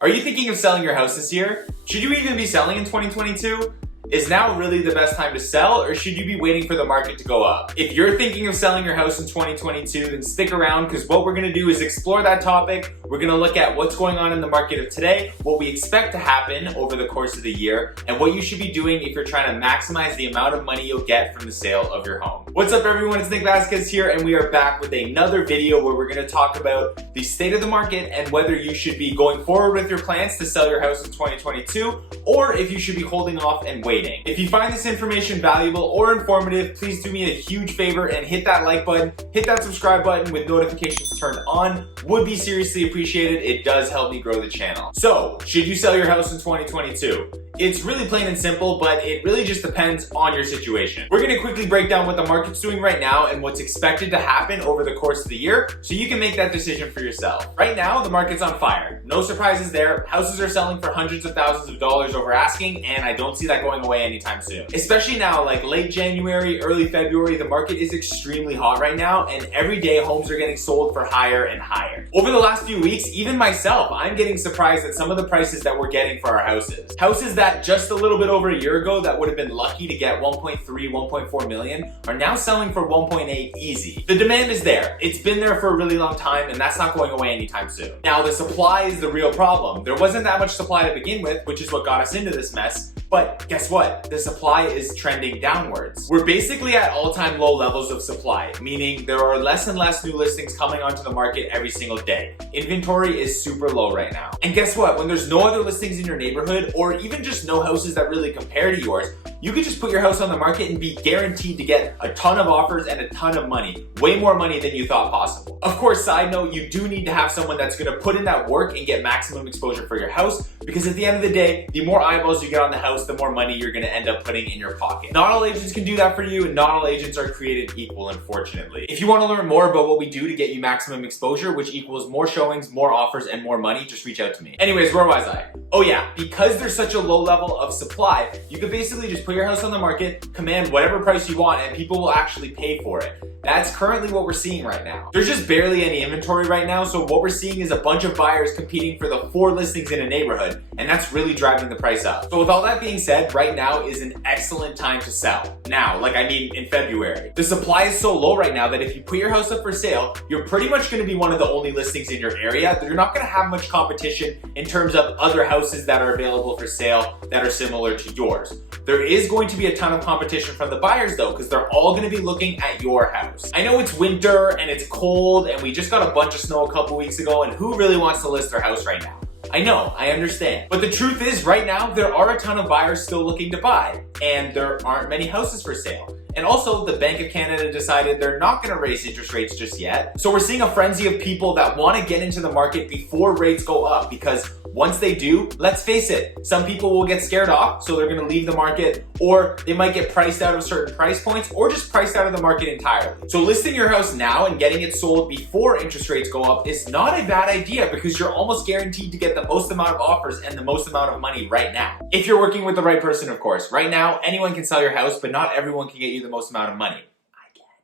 Are you thinking of selling your house this year? Should you even be selling in 2022? Is now really the best time to sell, or should you be waiting for the market to go up? If you're thinking of selling your house in 2022, then stick around, because what we're gonna do is explore that topic. We're gonna look at what's going on in the market of today, what we expect to happen over the course of the year, and what you should be doing if you're trying to maximize the amount of money you'll get from the sale of your home. What's up everyone, it's Nick Vazquez here, and we are back with another video where we're gonna talk about the state of the market and whether you should be going forward with your plans to sell your house in 2022, or if you should be holding off and waiting. If you find this information valuable or informative, please do me a huge favor and hit that like button, hit that subscribe button with notifications turned on. Would be seriously appreciated. It does help me grow the channel. So, should you sell your house in 2022? It's really plain and simple, but it really just depends on your situation. We're gonna quickly break down what the market's doing right now and what's expected to happen over the course of the year so you can make that decision for yourself. Right now, the market's on fire. No surprises there. Houses are selling for hundreds of thousands of dollars over asking, and I don't see that going away anytime soon. Especially now, like late January, early February, the market is extremely hot right now, and every day homes are getting sold for higher and higher. Over the last few weeks, even myself, I'm getting surprised at some of the prices that we're getting for our houses. Houses that just a little bit over a year ago that would have been lucky to get 1.3, 1.4 million are now selling for 1.8 easy. The demand is there. It's been there for a really long time, and that's not going away anytime soon. Now, the supply is the real problem. There wasn't that much supply to begin with, which is what got us into this mess. But guess what? The supply is trending downwards. We're basically at all-time low levels of supply, meaning there are less and less new listings coming onto the market every single day. Inventory is super low right now. And guess what? When there's no other listings in your neighborhood, or even just no houses that really compare to yours, you could just put your house on the market and be guaranteed to get a ton of offers and a ton of money. Way more money than you thought possible. Of course, side note, you do need to have someone that's gonna put in that work and get maximum exposure for your house, because at the end of the day, the more eyeballs you get on the house, the more money you're gonna end up putting in your pocket. Not all agents can do that for you, and not all agents are created equal, unfortunately. If you wanna learn more about what we do to get you maximum exposure, which equals more showings, more offers, and more money, just reach out to me. Anyways, where was I? Oh yeah, because there's such a low level of supply, you can basically just put your house on the market, command whatever price you want, and people will actually pay for it. That's currently what we're seeing right now. There's just barely any inventory right now, so what we're seeing is a bunch of buyers competing for the 4 listings in a neighborhood, and that's really driving the price up. So with all that being said, right now is an excellent time to sell. Now, like I mean in February. The supply is so low right now that if you put your house up for sale, you're pretty much gonna be one of the only listings in your area. You're not gonna have much competition in terms of other houses that are available for sale that are similar to yours. There is going to be a ton of competition from the buyers though, because they're all gonna be looking at your house. I know it's winter and it's cold and we just got a bunch of snow a couple weeks ago, and who really wants to list their house right now? I know, I understand. But the truth is, right now, there are a ton of buyers still looking to buy, and there aren't many houses for sale. And also, the Bank of Canada decided they're not gonna raise interest rates just yet. So we're seeing a frenzy of people that wanna get into the market before rates go up, because once they do, let's face it, some people will get scared off, so they're gonna leave the market, or they might get priced out of certain price points, or just priced out of the market entirely. So listing your house now and getting it sold before interest rates go up is not a bad idea, because you're almost guaranteed to get the most amount of offers and the most amount of money right now. If you're working with the right person, of course. Right now, anyone can sell your house, but not everyone can get you the most amount of money.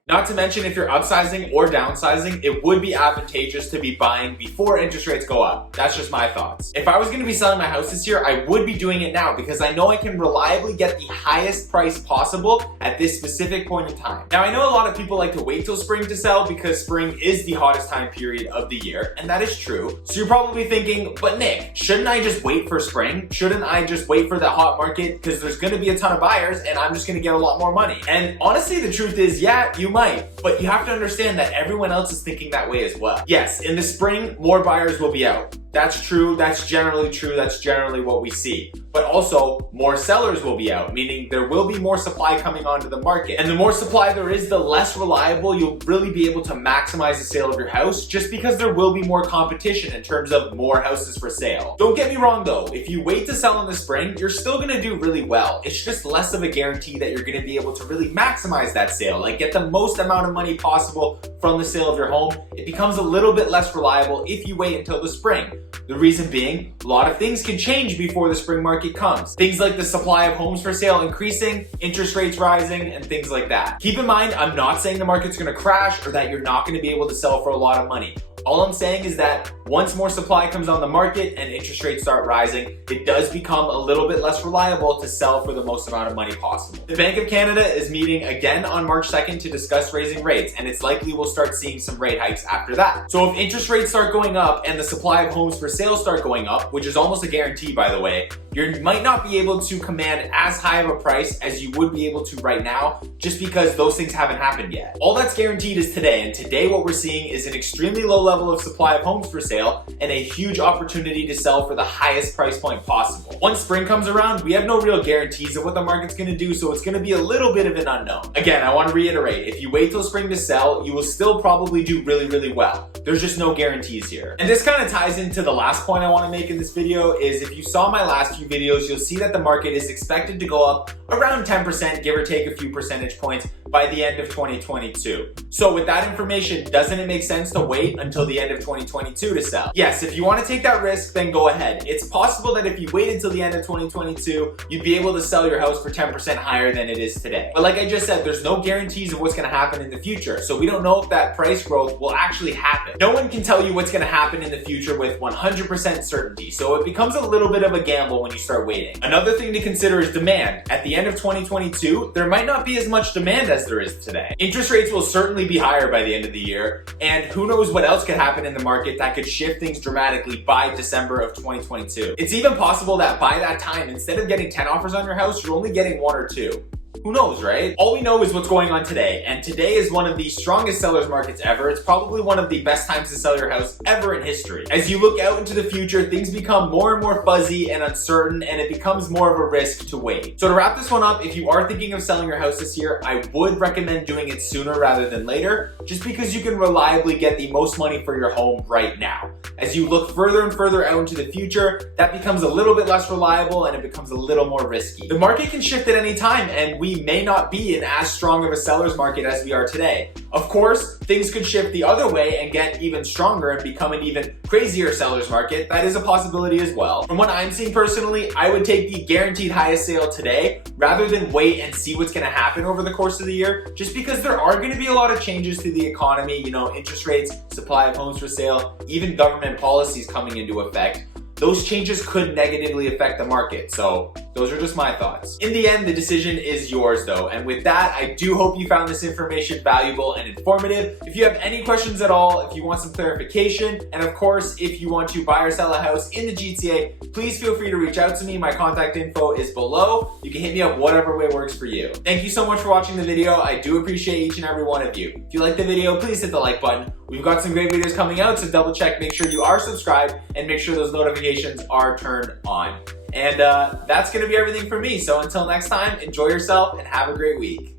Not to mention, if you're upsizing or downsizing, it would be advantageous to be buying before interest rates go up. That's just my thoughts. If I was gonna be selling my house this year, I would be doing it now, because I know I can reliably get the highest price possible at this specific point in time. Now, I know a lot of people like to wait till spring to sell, because spring is the hottest time period of the year, and that is true. So you're probably thinking, but Nick, shouldn't I just wait for spring? Shouldn't I just wait for the hot market? Because there's gonna be a ton of buyers, and I'm just gonna get a lot more money. And honestly, the truth is, yeah, you might, but you have to understand that everyone else is thinking that way as well. Yes, in the spring, more buyers will be out. That's true, that's generally what we see. But also, more sellers will be out, meaning there will be more supply coming onto the market. And the more supply there is, the less reliable you'll really be able to maximize the sale of your house, just because there will be more competition in terms of more houses for sale. Don't get me wrong though, if you wait to sell in the spring, you're still gonna do really well. It's just less of a guarantee that you're gonna be able to really maximize that sale, like get the most amount of money possible from the sale of your home. It becomes a little bit less reliable if you wait until the spring. The reason being, a lot of things can change before the spring market comes. Things like the supply of homes for sale increasing, interest rates rising, and things like that. Keep in mind, I'm not saying the market's gonna crash or that you're not gonna be able to sell for a lot of money. All I'm saying is that once more supply comes on the market and interest rates start rising, it does become a little bit less reliable to sell for the most amount of money possible. The Bank of Canada is meeting again on March 2nd to discuss raising rates, and it's likely we'll start seeing some rate hikes after that. So if interest rates start going up and the supply of homes for sale start going up, which is almost a guarantee by the way, you might not be able to command as high of a price as you would be able to right now, just because those things haven't happened yet. All that's guaranteed is today, and today what we're seeing is an extremely low level of supply of homes for sale and a huge opportunity to sell for the highest price point possible. Once spring comes around, we have no real guarantees of what the market's gonna do, so it's gonna be a little bit of an unknown. Again, I wanna reiterate, if you wait till spring to sell, you will still probably do really, really well. There's just no guarantees here. And this kind of ties into the last point I wanna make in this video is if you saw my last few videos, you'll see that the market is expected to go up around 10%, give or take a few percentage points by the end of 2022. So with that information, doesn't it make sense to wait until the end of 2022 to sell? Yes, if you want to take that risk, then go ahead. It's possible that if you waited till the end of 2022, you'd be able to sell your house for 10% higher than it is today. But like I just said, there's no guarantees of what's going to happen in the future. So we don't know if that price growth will actually happen. No one can tell you what's going to happen in the future with 100% certainty. So it becomes a little bit of a gamble when you start waiting. Another thing to consider is demand. At the end of 2022, there might not be as much demand as there is today. Interest rates will certainly be higher by the end of the year, and who knows what else could happen in the market that could shift things dramatically by December of 2022. It's even possible that by that time, instead of getting 10 offers on your house, you're only getting 1 or 2. Who knows, right? All we know is what's going on today, and today is one of the strongest sellers markets ever. It's probably one of the best times to sell your house ever in history. As you look out into the future, things become more and more fuzzy and uncertain, and it becomes more of a risk to wait. So to wrap this one up, if you are thinking of selling your house this year, I would recommend doing it sooner rather than later, just because you can reliably get the most money for your home right now. As you look further and further out into the future, that becomes a little bit less reliable and it becomes a little more risky. The market can shift at any time, and we may not be in as strong of a seller's market as we are today. Of course, things could shift the other way and get even stronger and become an even crazier seller's market. That is a possibility as well. From what I'm seeing personally, I would take the guaranteed highest sale today rather than wait and see what's going to happen over the course of the year, just because there are going to be a lot of changes to the economy, interest rates, supply of homes for sale, even government policies coming into effect. Those changes could negatively affect the market. So those are just my thoughts. In the end, the decision is yours though. And with that, I do hope you found this information valuable and informative. If you have any questions at all, if you want some clarification, and of course, if you want to buy or sell a house in the GTA, please feel free to reach out to me. My contact info is below. You can hit me up whatever way works for you. Thank you so much for watching the video. I do appreciate each and every one of you. If you like the video, please hit the like button. We've got some great videos coming out, so double check, make sure you are subscribed, and make sure those notifications are turned on. And that's gonna be everything from me. So until next time, enjoy yourself and have a great week.